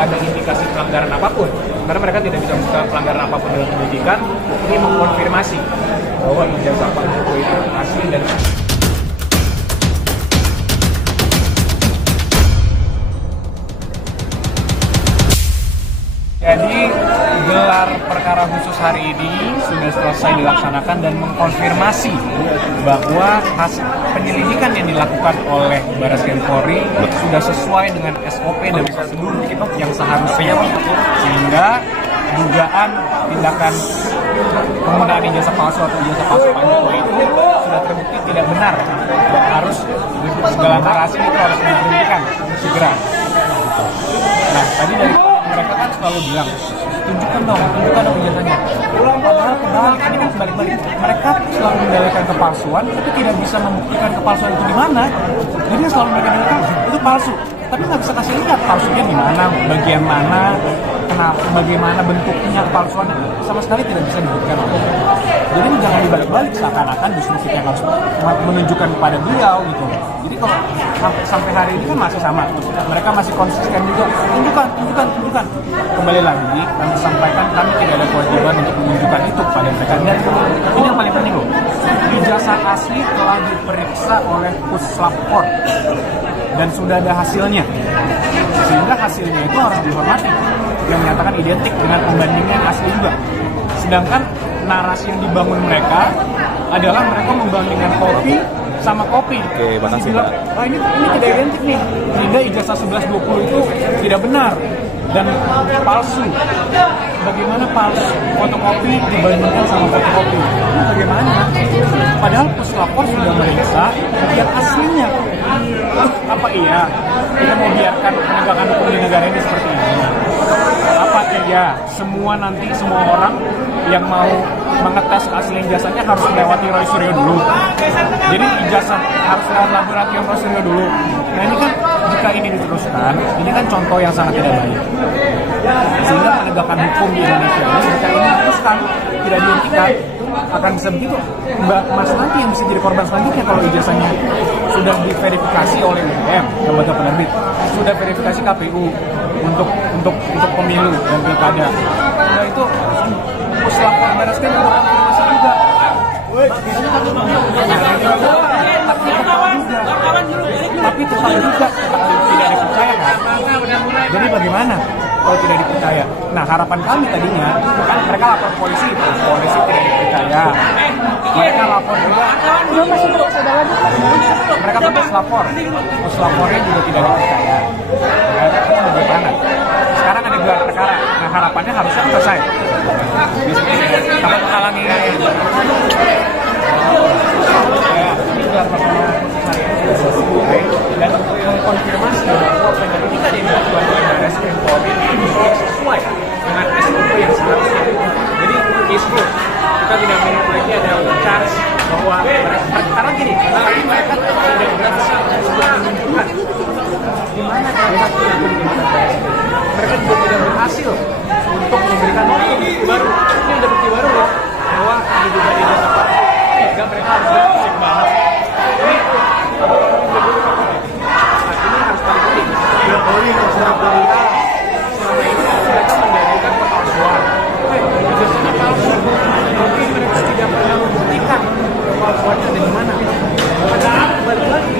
ada indikasi pelanggaran apapun, karena mereka tidak bisa membuka pelanggaran apapun dalam penyidikan. Ini mengkonfirmasi bahwa ijazah Pak Joko itu asli dan jadi gelar perkara khusus hari ini sudah selesai dilaksanakan dan mengkonfirmasi bahwa hasil penyelidikan yang dilakukan oleh Barreskrim Polri sudah sesuai dengan SOP dan prosedur yang seharusnya, sehingga dugaan tindakan penggunaan ijazah palsu atau ijazah palsu Pak Jokowi itu sudah terbukti tidak benar dan harus segala narasi itu harus diberhentikan segera. Nah, tadi dari mereka kan selalu bilang, tunjukkan dong ijazahnya. Padahal kebalik, ini kan kebalik-balik. Mereka selalu mendalilkan kepalsuan, tapi tidak bisa membuktikan kepalsuan itu di mana. Jadi selalu mereka bilang itu palsu, tapi nggak bisa kasih lihat palsunya di mana, bagian mana, kenapa, bagaimana bentuknya kepalsuan, sama sekali tidak bisa dibuktikan. Jadi jangan dibalik-balik, seakan-akan justru kita yang harus menunjukkan kepada beliau gitu. Jadi kalau sampai hari ini kan masih sama, mereka masih konsisten juga, tunjukkan. Kembali lagi, kami sampaikan kami tidak ada kewajiban untuk menunjukkan itu kepada mereka. Dan ini yang paling penting loh, ijazah asli telah diperiksa oleh Puslapor dan sudah ada hasilnya, sehingga hasilnya itu harus dihormati, yang menyatakan identik dengan pembandingan asli juga. Sedangkan narasi yang dibangun mereka adalah mereka membandingkan kopi sama kopi. Oke, makasih Pak. Oh, ini tidak identik nih, sehingga ijazah 1120 itu tidak benar dan palsu. Bagaimana palsu fotokopi dibandingkan sama fotokopi? Ini bagaimana? Padahal Puslapor sudah meriksa yang aslinya. Apa iya kita mau biarkan penegakan hukum di negara ini seperti ini? Apa iya semua orang yang mau mengetes asli ijazahnya harus melewati Roy Suryo dulu? Jadi ijazah harus lewat laboratorium Roy Suryo dulu. Nah ini kan, jika ini diteruskan, ini kan contoh yang sangat tidak baik. Sehingga penegakan hukum di Indonesia ini, jika ini diteruskan, tidak dihentikan, akan bisa begitu. Mbak Mas nanti yang bisa jadi korban selanjutnya kalau ijazahnya sudah diverifikasi oleh UGM, lembaga penerbit, sudah verifikasi KPU untuk pemilu dan pilkada. Nah itu Puslapor Barreskrim juga konfirmasi juga. Tapi tetap juga tidak dipercaya kan? Jadi bagaimana kalau tidak dipercaya? Nah harapan kami tadinya kan mereka lapor polisi tidak dipercaya. Mereka lapor juga, mereka Puslapornya juga tidak dipercaya. Nah, bagaimana? Sekarang ada gelar perkara. Nah harapannya harusnya selesai. Kamu menghalangi ini gelar perkara saya sudah selesai dan mengkonfirmasi bahwa penyelidikan yang dilakukan oleh Barreskrim Polri ini sesuai dengan SOP yang seharusnya. Jadi isu kita tidak melihat lagi ada charge bahwa karena gini, tadi mereka sudah menunjukkan di mana mereka tidak menggunakan mereka juga tidak berhasil untuk memberikan bukti baru. Ini ada bukti baru loh bahwa diduga ijazah palsu, sehingga mereka harus berpikir banget. Ini harus paling penting. Jokowi dan selama ini mereka mendalilkan kepalsuan. Ijazahnya palsu, mungkin mereka tidak pernah membuktikan kepalsuannya ada di mana. Padahal balik lagi,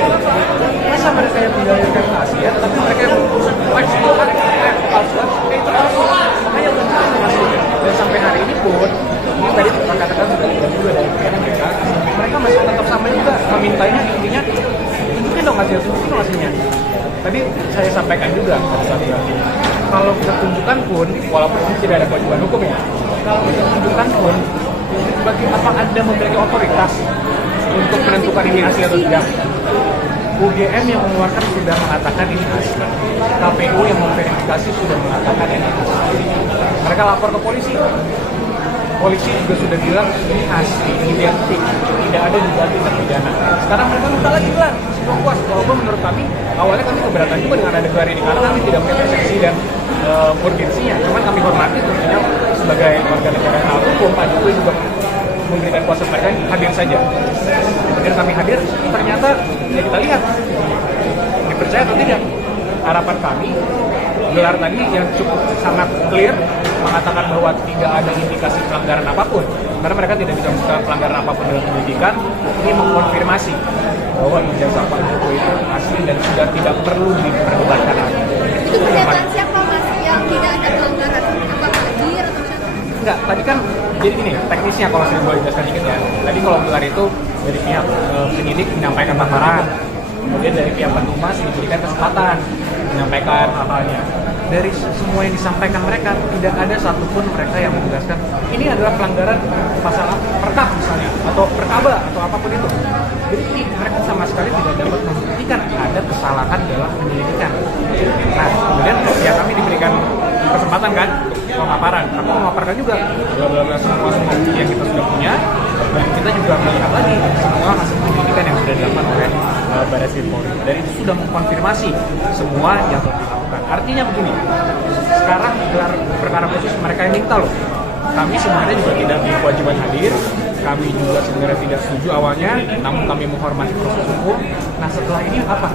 masa mereka yang mendalilkan kasihan, tapi mereka yang palsuan itu palsu. Makanya benar hasilnya. Dan sampai hari ini pun, ini tadi Pak katakan sudah juga dari mereka masih tetap sama juga memintanya, intinya tunjukin dong hasilnya. Tadi saya sampaikan juga kalau kita tunjukkan pun, walaupun tidak ada kewajiban hukum ya, kalau kita tunjukkan pun, bagi apa Anda memiliki otoritas untuk menentukan ini asli atau tidak? UGM yang mengeluarkan sudah mengatakan ini asli. KPU yang memverifikasi sudah mengatakan ini asli. Mereka lapor ke polisi. Polisi juga sudah bilang ini asli, identik, tidak ada dugaan tindak pidana. Sekarang mereka minta lagi gelar, masih puas. Walaupun menurut kami, awalnya kami keberatan juga dengan ada gelar ini karena kami tidak punya persepsi dan urgensinya. Cuman kami hormati tentunya sebagai warga negara yang taat hukum, Pak Jokowi juga memberikan kuasa mereka hadir saja. Kemudian kami hadir, ternyata ya kita lihat dipercaya atau tidak. Harapan kami gelar tadi yang cukup sangat clear mengatakan bahwa tidak ada indikasi pelanggaran apapun, karena mereka tidak bisa menemukan pelanggaran apapun dalam penyidikan, ini mengkonfirmasi bahwa ijazah Pak Jokowi itu asli dan sudah tidak perlu diperdebatkan lagi. Itu pernyataan siapa Mas yang tidak ada pelanggaran? Apakah Dir atau siapa? Enggak, tadi kan jadi gini, teknisnya kalau saya boleh jelaskan dikit ya. Tadi kalau gelar itu dari pihak penyidik menyampaikan paparan, kemudian dari pihak penumas diberikan kesempatan menyampaikan hal-halnya. Dari semua yang disampaikan mereka, tidak ada satupun mereka yang menjelaskan ini adalah pelanggaran pasal perkab misalnya, atau perkaba, atau apapun itu. Jadi mereka sama sekali tidak dapat membuktikan ada kesalahan dalam penyelidikan. Nah, kemudian ya kami diberikan kesempatan kan untuk pemaparan. Aku memaparkan juga semua bukti yang kita sudah punya, dan kita juga melihat lagi semua hasil penyelidikan yang sudah dilakukan oleh Baris Krim Polri. Dan itu sudah mengkonfirmasi semua yang telah dilakukan. Artinya begini, sekarang gelar perkara khusus mereka yang minta loh. Kami sebenarnya juga tidak berkewajiban hadir. Kami juga sebenarnya tidak setuju awalnya, namun kami menghormati proses hukum. Nah setelah ini apa?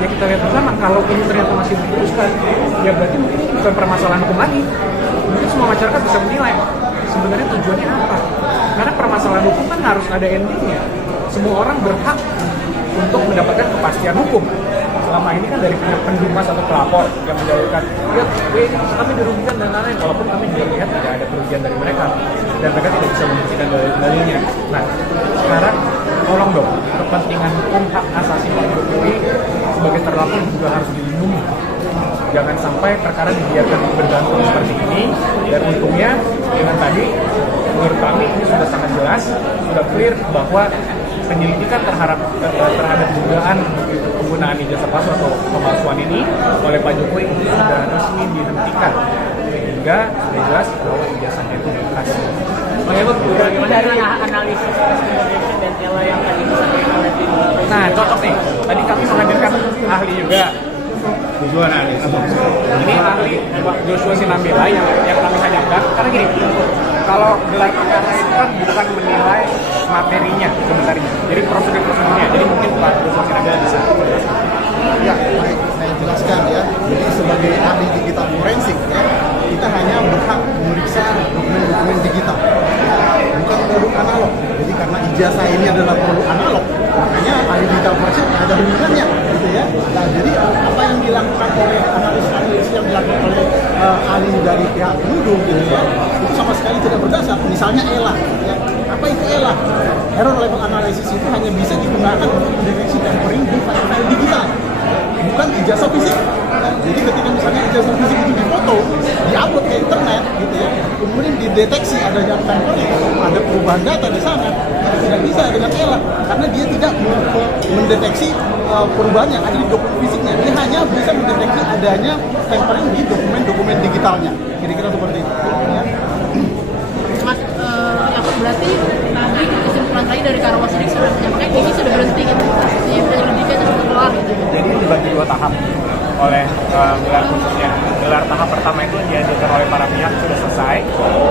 Ya kita lihat bersama, kalau ini ternyata masih diteruskan, ya berarti mungkin ini bukan permasalahan hukum lagi. Mungkin semua masyarakat bisa menilai sebenarnya tujuannya apa. Karena permasalahan hukum kan harus ada endingnya. Semua orang berhak untuk mendapatkan kepastian hukum. Selama ini kan dari pihak pendumas atau pelapor yang mendalilkan, ya kami dirugikan dan lain-lain, walaupun kami juga lihat tidak ada kerugian dari mereka dan mereka tidak bisa membuktikan dalilnya. Nah, sekarang tolong dong, kepentingan hukum hak asasi Pak Jokowi sebagai terlapor juga harus dilindungi. Jangan sampai perkara dibiarkan bergantung seperti ini. Dan untungnya dengan tadi, menurut kami ini sudah sangat jelas, sudah clear bahwa penyelidikan terhadap dugaan penggunaan ijazah palsu atau pemalsuan ini oleh Pak Jokowi sudah resmi dihentikan, sehingga sudah jelas bahwa ijazahnya itu asli. Bagaimana dengan analisis investigation dan Ella yang tadi disampaikan oleh tim? Nah, cocok nih. Tadi kami menghadirkan ahli juga. Ini ahli Pak Joshua Sinambela yang kami hadapkan. Karena gini, kalau gelar perkara itu kan bukan menilai materinya sebenarnya. Jadi prosedur-prosedurnya. Jadi mungkin Pak Joshua Sinambela bisa. Ya, baik, saya jelaskan ya. Jadi sebagai ahli digital forensik ya, kita hanya berhak memeriksa dokumen-dokumen digital, bukan produk analog. Jadi karena ijazah ini adalah produk analog, makanya ahli digital forensik ada hubungannya, gitu ya. Nah, jadi apa yang dilakukan oleh analis-analis yang dilakukan oleh ahli dari pihak penuduh, gitu ya, itu sama sekali tidak berdasar. Misalnya ELA, ya. Apa itu ELA? Error level analysis itu hanya bisa digunakan untuk mendeteksi tampering di file-file digital, bukan ijazah fisik. Jadi ketika misalnya ijazah fisik itu difoto, diupload ke internet, gitu ya, kemudian dideteksi adanya tampering, ada perubahan data di sana, itu tidak bisa dengan ELA, karena dia tidak mendeteksi perubahan yang ada di dokumen fisiknya. Dia hanya bisa mendeteksi adanya tampering di dokumen-dokumen digitalnya. Kira-kira seperti itu. Ya. Mas, berarti tadi kesimpulan tadi dari Karawang sendiri sudah menyampaikan ini sudah berhenti gitu, kasusnya penyelidikan sudah keluar gitu. Jadi dibagi dua tahap oleh gelar khususnya. Gelar tahap pertama itu diajukan oleh para pihak sudah selesai,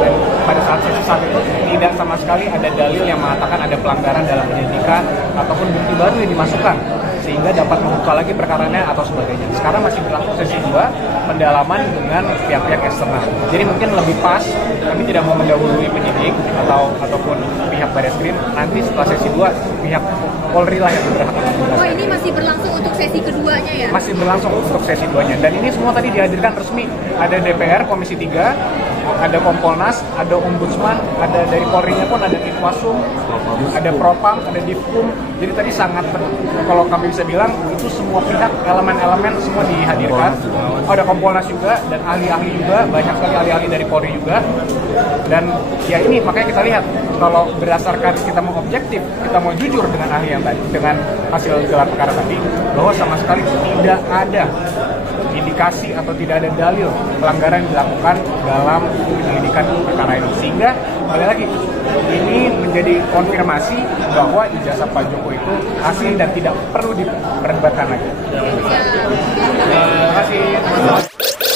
dan pada saat sesi saat itu tidak sama sekali ada dalil yang mengatakan ada pelanggaran dalam penyelidikan ataupun bukti baru yang dimasukkan sehingga dapat membuka lagi perkaranya atau sebagainya. Sekarang masih berlangsung sesi 2 pendalaman dengan pihak-pihak eksternal. Jadi mungkin lebih pas kami tidak mau mendahului penyidik ataupun pihak Baris Krim. Nanti setelah sesi 2 pihak Polri lah yang berhak untuk menjelaskan. Oh, ini masih berlangsung untuk sesi keduanya ya? Masih berlangsung untuk sesi 2-nya. Dan ini semua tadi dihadirkan resmi. Ada DPR Komisi 3, ada Kompolnas, ada Ombudsman, ada dari Polri-nya pun ada Itwasum, ada Propam, ada Divkum. Jadi tadi sangat, kalau kami bisa bilang, itu semua pihak, elemen-elemen semua dihadirkan. Oh, ada Kompolnas juga, dan ahli-ahli juga, banyak sekali ahli-ahli dari Polri juga. Dan ya ini, makanya kita lihat, kalau berdasarkan kita mau objektif, kita mau jujur dengan ahli yang tadi, dengan hasil gelar perkara tadi, bahwa sama sekali tidak ada indikasi atau tidak ada dalil pelanggaran yang dilakukan dalam penyelidikan perkara ini. Sehingga kembali lagi, ini menjadi konfirmasi bahwa ijazah Pak Jokowi itu asli dan tidak perlu diperdebatkan lagi. Ya. Terima kasih.